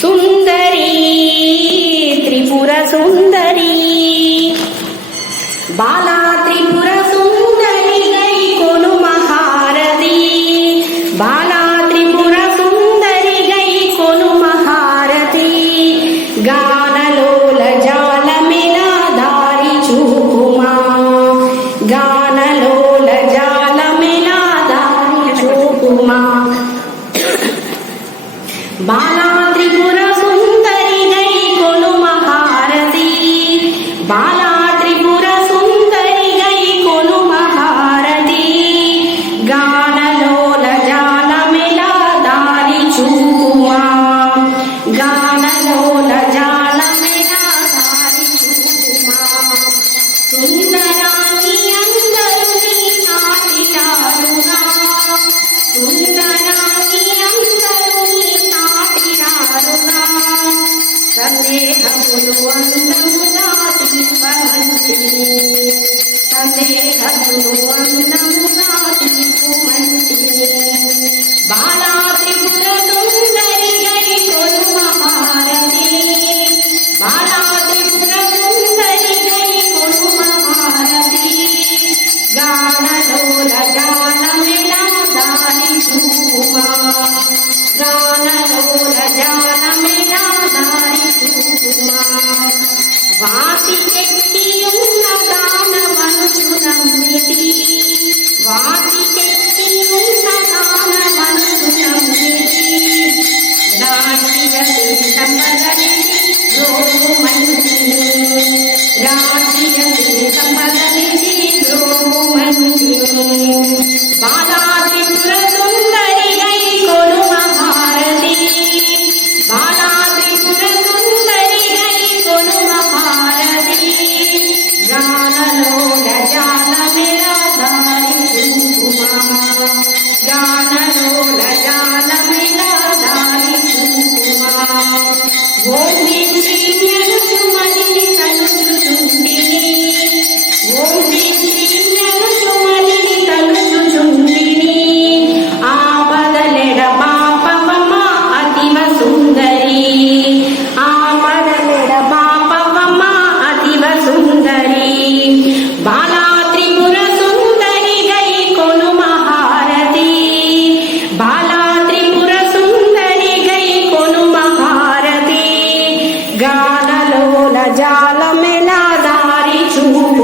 సుందరీ త్రిపుర సుందరీ. బాలా త్రిపుర సుందరి గై కొను మహారది బాలా త్రిపుర సుందరి గై కొను మహారది గానలోల జాల మెలా దారి చూపుమా. గానలోల జాల మెలా దారి చూపుమా. బాలా figura ஞான помиля зарічу.